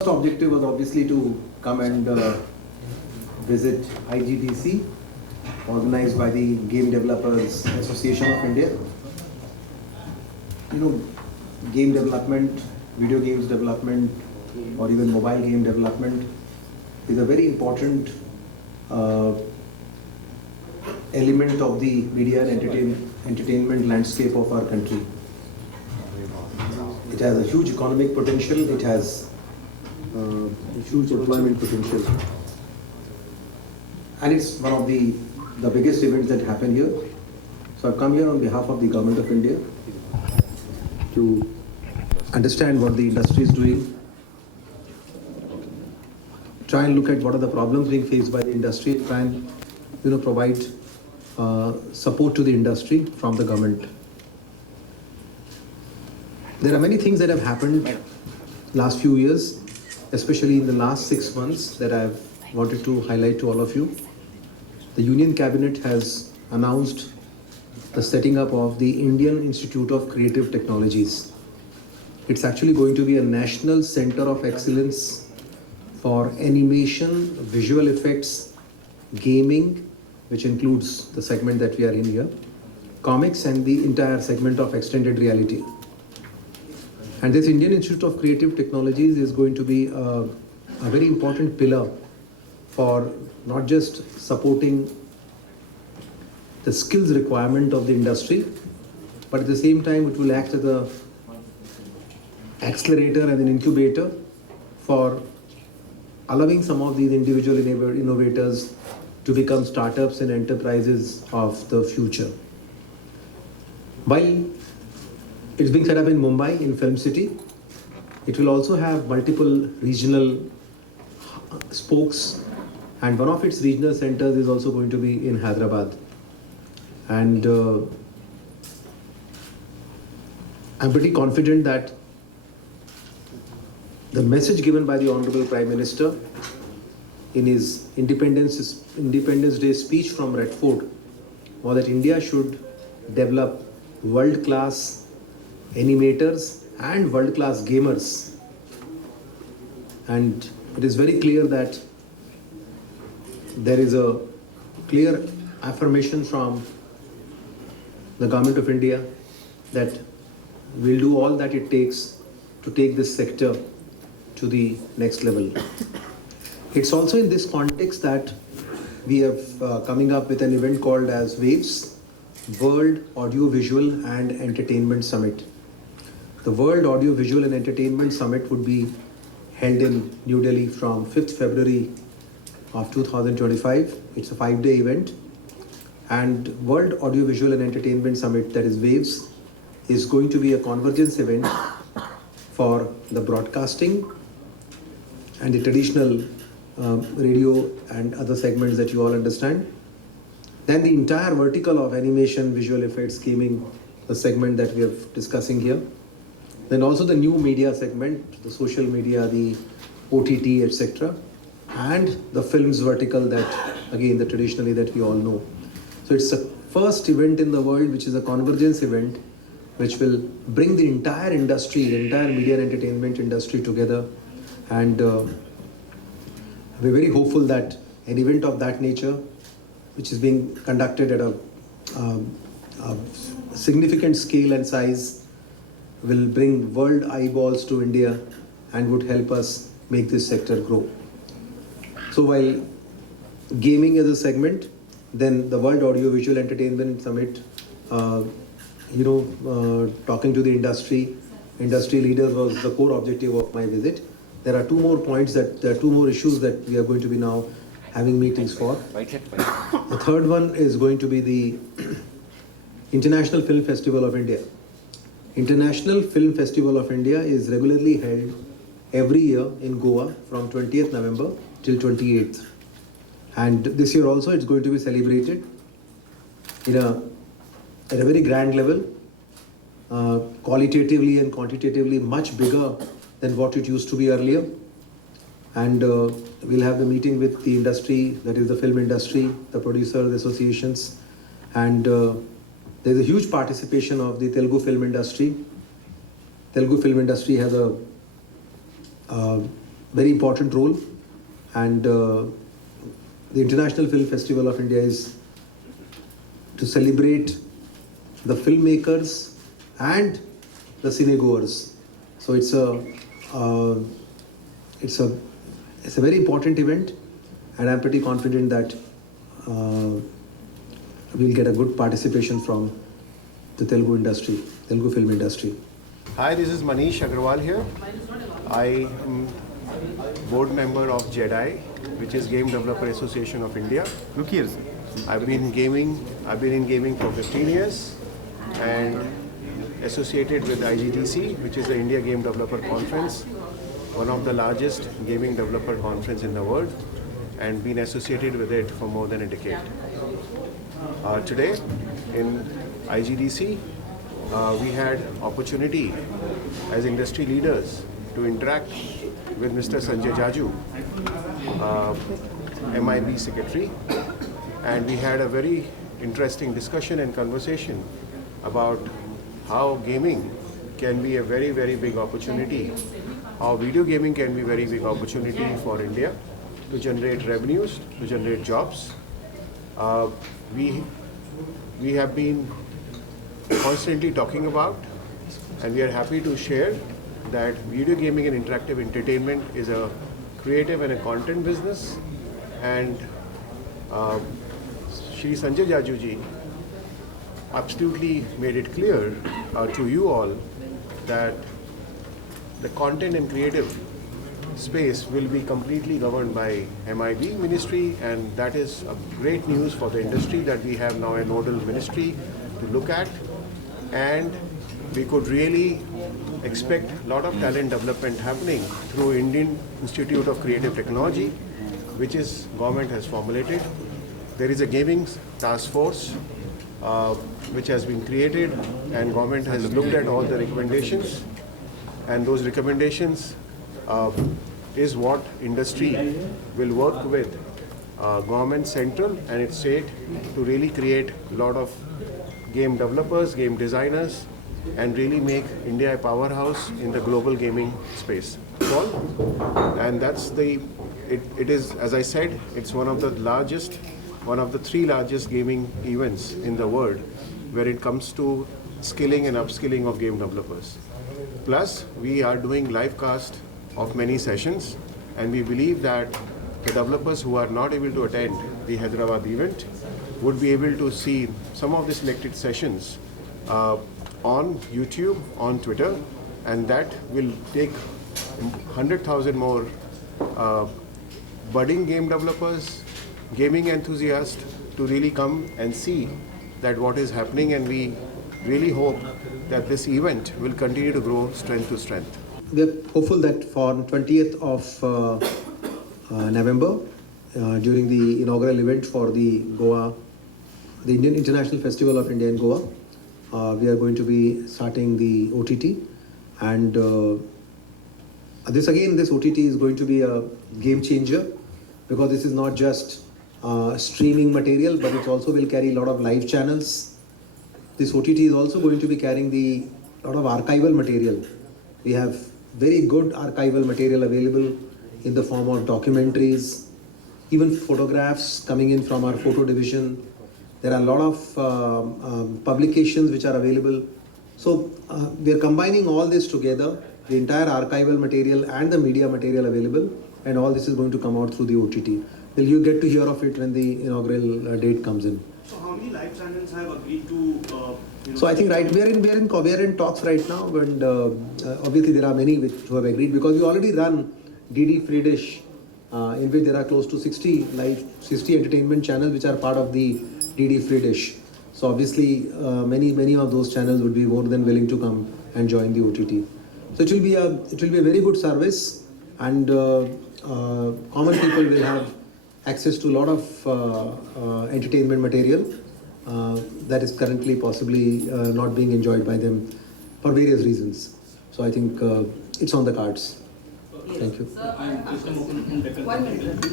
First objective was obviously to come and visit IGDC, organized by the Game Developers Association of India. You know, game development, video games development, or even mobile game development is a very important element of the media and entertainment landscape of our country. It has a huge economic potential. It has huge employment potential, and it's one of the biggest events that happen here. So I've come here on behalf of the Government of India to understand what the industry is doing, try and look at what are the problems being faced by the industry, try and provide support to the industry from the government. There are many things that have happened last few years, especially in the last 6 months, that I've wanted to highlight to all of you. The Union Cabinet has announced the setting up of the Indian Institute of Creative Technologies. It's actually going to be a national center of excellence for animation, visual effects, gaming, which includes the segment that we are in here, comics, and the entire segment of extended reality. And this Indian Institute of Creative Technologies is going to be a very important pillar for not just supporting the skills requirement of the industry, but at the same time it will act as an accelerator and an incubator for allowing some of these individual innovators to become startups and enterprises of the future. While it's being set up in Mumbai, in Film City, it will also have multiple regional spokes, and one of its regional centers is also going to be in Hyderabad. And I'm pretty confident that the message given by the Honorable Prime Minister in his Independence Day speech from Red Fort was that India should develop world-class animators and world-class gamers. And it is very clear that there is a clear affirmation from the Government of India that we'll do all that it takes to take this sector to the next level. It's also in this context that we have coming up with an event called as WAVES, World Audio Visual and Entertainment Summit. The World Audio Visual and Entertainment Summit would be held in New Delhi from 5th February of 2025. It's a 5-day event. And World Audio Visual and Entertainment Summit, that is WAVES, is going to be a convergence event for the broadcasting and the traditional radio and other segments that you all understand. Then the entire vertical of animation, visual effects, gaming, the segment that we are discussing here. Then also the new media segment, the social media, the OTT, etc. And the films vertical that, again, the traditionally that we all know. So it's the first event in the world which is a convergence event which will bring the entire industry, the entire media and entertainment industry together. And we're very hopeful that an event of that nature, which is being conducted at a significant scale and size, will bring world eyeballs to India and would help us make this sector grow. So while gaming is a segment, then the World Audio Visual Entertainment Summit, talking to the industry leaders was the core objective of my visit. There are two more issues that we are going to be now having meetings for. The third one is going to be the International Film Festival of India. International Film Festival of India is regularly held every year in Goa from 20th November till 28th. And this year also it's going to be celebrated at a very grand level, qualitatively and quantitatively much bigger than what it used to be earlier. And we'll have the meeting with the industry, that is the film industry, the producers, associations, and there's a huge participation of the Telugu film industry. Telugu film industry has a very important role, and the International Film Festival of India is to celebrate the filmmakers and the cinegoers. So it's a very important event, and I'm pretty confident that we'll get a good participation from the Telugu film industry. Hi, this is Manish Agrawal here. I am board member of JEDI, which is Game Developer Association of India. Look here, sir. I've been in gaming for 15 years and associated with IGDC, which is the India Game Developer Conference, one of the largest gaming developer conference in the world, and been associated with it for more than a decade. Today in IGDC, we had opportunity as industry leaders to interact with Mr. Sanjay Jaju, MIB secretary, and we had a very interesting discussion and conversation about how gaming can be a very, very big opportunity, how video gaming can be a very big opportunity for India to generate revenues, to generate jobs. We have been constantly talking about, and we are happy to share that video gaming and interactive entertainment is a creative and a content business, and Shri Sanjay Jaju ji absolutely made it clear to you all that the content and creative space will be completely governed by MIB ministry, and that is a great news for the industry that we have now a nodal ministry to look at, and we could really expect a lot of talent development happening through Indian Institute of Creative Technology, which is government has formulated. There is a gaming task force which has been created, and government has looked at all the recommendations, and those recommendations is what industry will work with government central and its state to really create a lot of game developers, game designers, and really make India a powerhouse in the global gaming space. And that's it is, as I said, it's one of the three largest gaming events in the world where it comes to skilling and upskilling of game developers. Plus, we are doing live cast of many sessions, and we believe that the developers who are not able to attend the Hyderabad event would be able to see some of the selected sessions on YouTube, on Twitter, and that will take 100,000 more budding game developers, gaming enthusiasts to really come and see that what is happening, and we really hope that this event will continue to grow strength to strength. We are hopeful that for 20th of November, during the inaugural event for the Indian International Festival of India in Goa, we are going to be starting the OTT, and this OTT is going to be a game changer, because this is not just streaming material, but it also will carry a lot of live channels. This OTT is also going to be carrying a lot of archival material. We have very good archival material available in the form of documentaries, even photographs coming in from our photo division. There are a lot of publications which are available. So we are combining all this together, the entire archival material and the media material available, and all this is going to come out through the OTT. Well, you get to hear of it when the inaugural date comes in. So how many live channels have agreed to? So I think we are in talks right now, and obviously there are many who have agreed, because we already run DD Free Dish, in which there are close to 60 entertainment channels which are part of the DD Free Dish. So obviously many of those channels would be more than willing to come and join the OTT. So it will be a very good service, and common people will have access to a lot of entertainment material that is currently possibly not being enjoyed by them for various reasons. So I think it's on the cards. Thank you. Sir, 1 minute.